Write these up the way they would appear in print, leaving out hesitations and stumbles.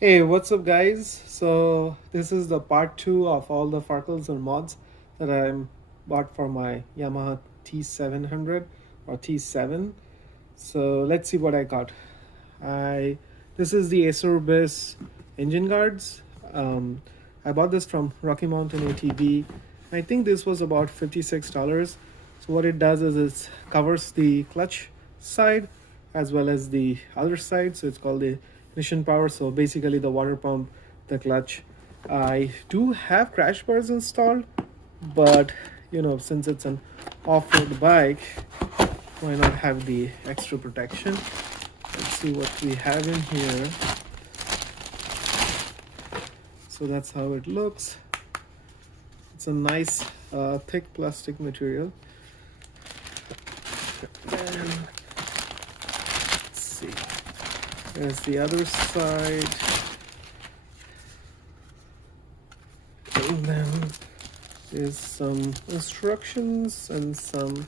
Hey, what's up, guys? So this is the part two of all the Farkles and mods that I bought for my Yamaha T700 or T7. So let's see what I got. I This is the Acer Abyss engine guards. I bought this from Rocky Mountain ATV. I think this was about $56. So what it does is it covers the clutch side as well as the other side. So it's called the ignition power. So basically the water pump, the clutch. I do have crash bars installed, but since it's an off-road bike, why not have the extra protection? Let's see what we have in here. So that's how it looks. It's a nice thick plastic material. And let's see, there's the other side, and then there's some instructions and some.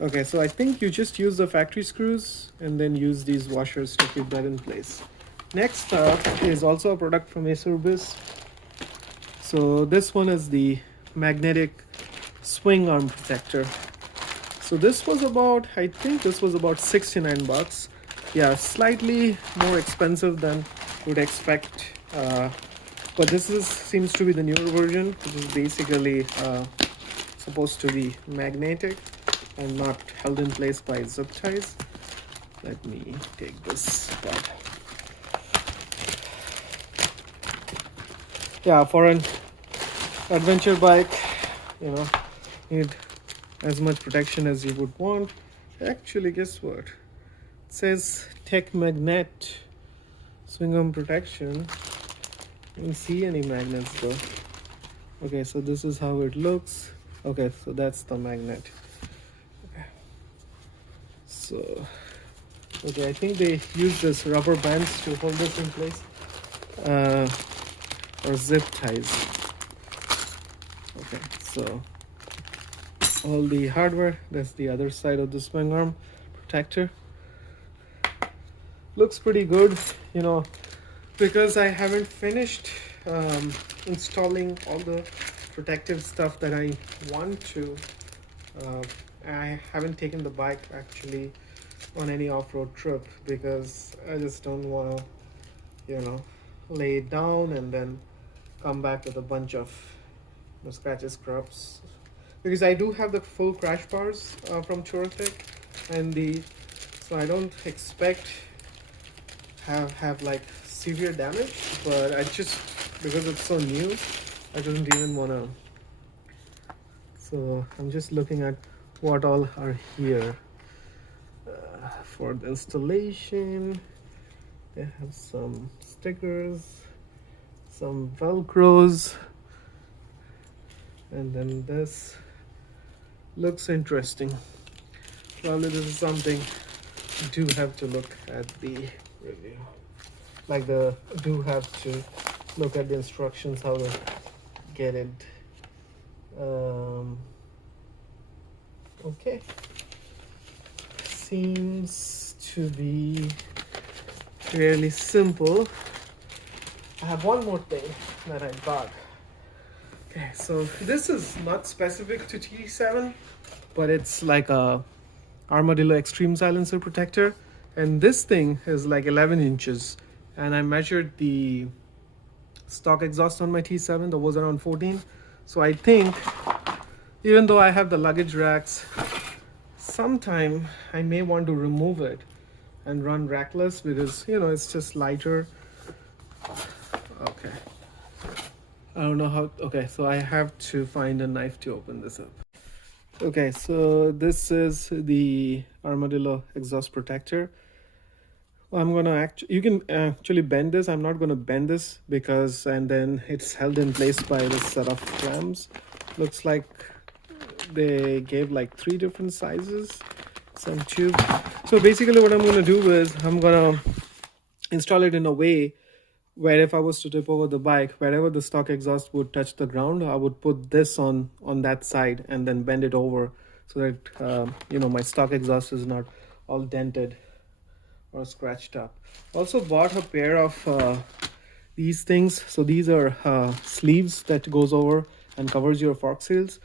Okay, so I think you just use the factory screws and then use these washers to keep that in place. Next up is also a product from Acer Abyss. So this one is the magnetic swing arm protector. So this was about, I think this was about 69 bucks. Yeah, slightly more expensive than you'd expect. But seems to be the newer version, which is basically supposed to be magnetic and not held in place by zip ties. Let me take this out. Yeah, for an adventure bike, you need as much protection as you would want. Actually, guess what? It says Tech Magnet swing arm protection. I don't see any magnets though. Okay, so this is how it looks. Okay, so that's the magnet. Okay. So, okay, I think they use this rubber bands to hold this in place, or zip ties. Okay, so all the hardware. That's the other side of the swing arm protector. Looks pretty good, because I haven't finished installing all the protective stuff that I want to. I haven't taken the bike actually on any off-road trip because I just don't want to, lay it down and then come back with a bunch of scratches, scrubs. Because I do have the full crash bars from Touratech, and so I don't expect have like severe damage, but I just, because it's so new, I don't even want to. So I'm just looking at what all are here for the installation. They have some stickers, some velcros, and then this looks interesting. Probably this is something you do have to look at the review. Do have to look at the instructions how to get it. Okay, seems to be fairly simple. I have one more thing that I got. Okay, so this is not specific to T7, but it's like a Armadillo Extreme Silencer protector, and this thing is like 11 inches, and I measured the stock exhaust on my T7 that was around 14. So I think even though I have the luggage racks, sometime I may want to remove it and run rackless because it's just lighter. Okay, I don't know how. Okay, so I have to find a knife to open this up. Okay, so this is the Armadillo exhaust protector. You can actually bend this. I'm not gonna bend this and then it's held in place by this set of clamps. Looks like they gave like 3 different sizes, some tube. So basically what I'm gonna do is I'm gonna install it in a way where if I was to tip over the bike, wherever the stock exhaust would touch the ground, I would put this on that side and then bend it over so that my stock exhaust is not all dented or scratched up. Also bought a pair of these things. So these are sleeves that goes over and covers your fork seals.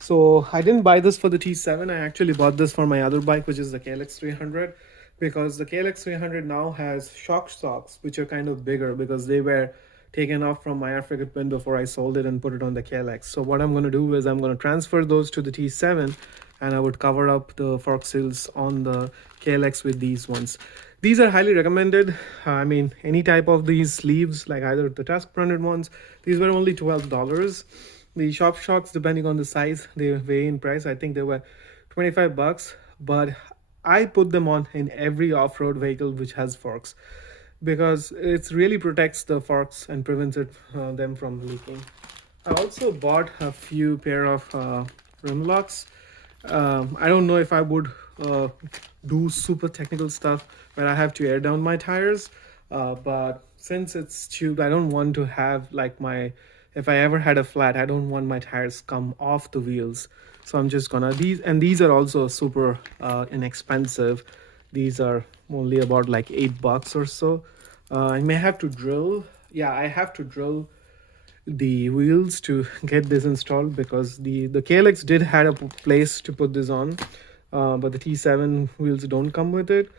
So I didn't buy this for the T7. I actually bought this for my other bike, which is the KLX 300, because the KLX 300 now has shock stocks, which are kind of bigger because they were taken off from my Africa Twin before I sold it and put it on the KLX. So what I'm going to do is I'm going to transfer those to the T7, and I would cover up the fork seals on the KLX with these ones. These are highly recommended. I mean, any type of these sleeves, like either the tusk printed ones, these were only $12. The shop shocks, depending on the size, they vary in price. I think they were 25 bucks, but I put them on in every off-road vehicle which has forks because it really protects the forks and prevents them from leaking. I also bought a few pair of rim locks. I don't know if I would do super technical stuff where I have to air down my tires, but since it's tubed, I don't want to have like my, if I ever had a flat, I don't want my tires come off the wheels. So I'm just gonna, these are also super inexpensive. These are only about like $8 or so. I may have to drill. Yeah, I have to drill the wheels to get this installed because the KLX did had a place to put this on, but the T7 wheels don't come with it.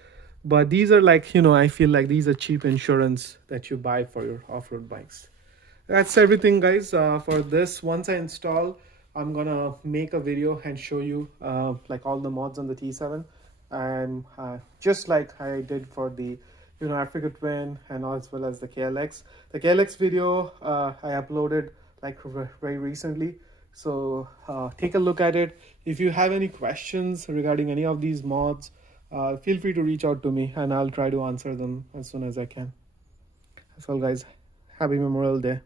But these are like, I feel like these are cheap insurance that you buy for your off-road bikes. That's everything, guys, for this. Once I install, I'm gonna make a video and show you like all the mods on the T7, and just like I did for the Africa Twin and as well as the KLX. The KLX video I uploaded like very recently, so take a look at it. If you have any questions regarding any of these mods, feel free to reach out to me and I'll try to answer them as soon as I can. That's all, guys. Happy Memorial Day.